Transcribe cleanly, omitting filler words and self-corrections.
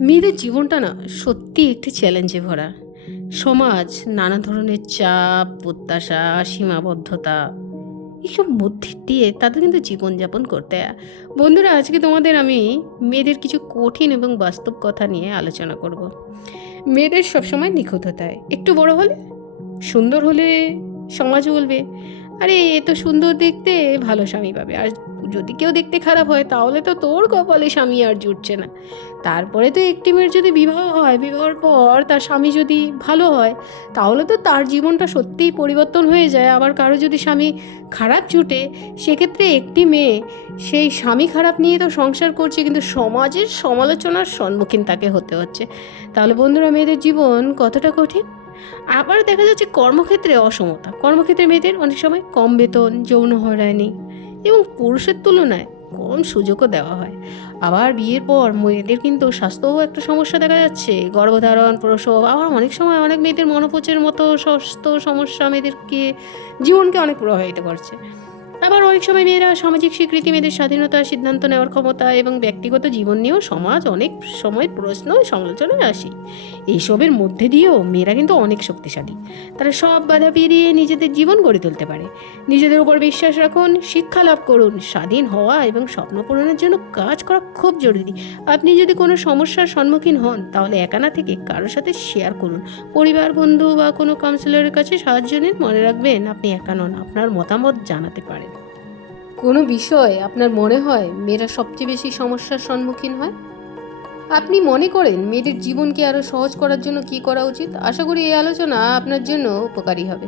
মেয়েদের জীবনটা না সত্যি একটি চ্যালেঞ্জে ভরা। সমাজ, নানা ধরনের চাপ, প্রত্যাশা, সীমাবদ্ধতা এসব মধ্যে দিয়ে তাদের কিন্তু জীবনযাপন করতে হয়। বন্ধুরা, আজকে তোমাদের আমি মেয়েদের কিছু কঠিন এবং বাস্তব কথা নিয়ে আলোচনা করব। মেয়েদের সবসময় নিখুঁত হতে হয়। একটু বড় হলে, সুন্দর হলে সমাজ বলবে, আরে এ তো সুন্দর দেখতে, ভালো স্বামী পাবে। আর যদি কেউ দেখতে খারাপ হয় তাহলে তো তোর কপালে স্বামী আর জুটছে না। তারপরে তো একটি মেয়ের যদি বিবাহ হয়, বিবাহের পর তার স্বামী যদি ভালো হয় তাহলে তো তার জীবনটা সত্যিই পরিবর্তন হয়ে যায়। আবার কারো যদি স্বামী খারাপ জুটে, সেক্ষেত্রে একটি মেয়ে সেই স্বামী খারাপ নিয়ে তো সংসার করছে, কিন্তু সমাজের সমালোচনার সম্মুখীন তাকে হতে হচ্ছে। তাহলে বন্ধুরা, মেয়েদের জীবন কতটা কঠিন। আবার দেখা যাচ্ছে কর্মক্ষেত্রে অসমতা। কর্মক্ষেত্রে মেয়েদের অনেক সময় কম বেতন, যৌন হয়রানি এবং পুরুষের তুলনায় কম সুযোগও দেওয়া হয়। আবার বিয়ের পর মেয়েদের কিন্তু স্বাস্থ্যও একটা সমস্যা দেখা যাচ্ছে। গর্ভধারণ, প্রসব, আবার অনেক সময় অনেক মেয়েদের মনোপোচের মতো স্বাস্থ্য সমস্যা মেয়েদেরকে জীবনকে অনেক প্রভাবিত করছে। আবার অনেক সময় মেয়েরা সামাজিক স্বীকৃতি, মেয়েদের স্বাধীনতা, সিদ্ধান্ত নেওয়ার ক্ষমতা এবং ব্যক্তিগত জীবন নিয়েও সমাজ অনেক সময় প্রশ্ন ও সমালোচনায় আসে। এইসবের মধ্যে দিয়েও মেয়েরা কিন্তু অনেক শক্তিশালী। তারা সব বাধা পেরিয়ে নিজেদের জীবন গড়ে তুলতে পারে। নিজেদের উপর বিশ্বাস রাখুন, শিক্ষা লাভ করুন। স্বাধীন হওয়া এবং স্বপ্ন পূরণের জন্য কাজ করা খুব জরুরি। আপনি যদি কোনো সমস্যার সম্মুখীন হন তাহলে একা না থেকে কারোর সাথে শেয়ার করুন। পরিবার, বন্ধু বা কোনো কাউন্সিলরের কাছে সাহায্য নিন। মনে রাখবেন, আপনি একা নন, আপনার মতামত জানাতে পারেন। কোনো বিষয় আপনার মনে হয় মেয়েরা সবচেয়ে বেশি সমস্যার সম্মুখীন হয়? আপনি মনে করেন মেয়েদের জীবনকে আরও সহজ করার জন্য কী করা উচিত? আশা করি এই আলোচনা আপনার জন্য উপকারী হবে।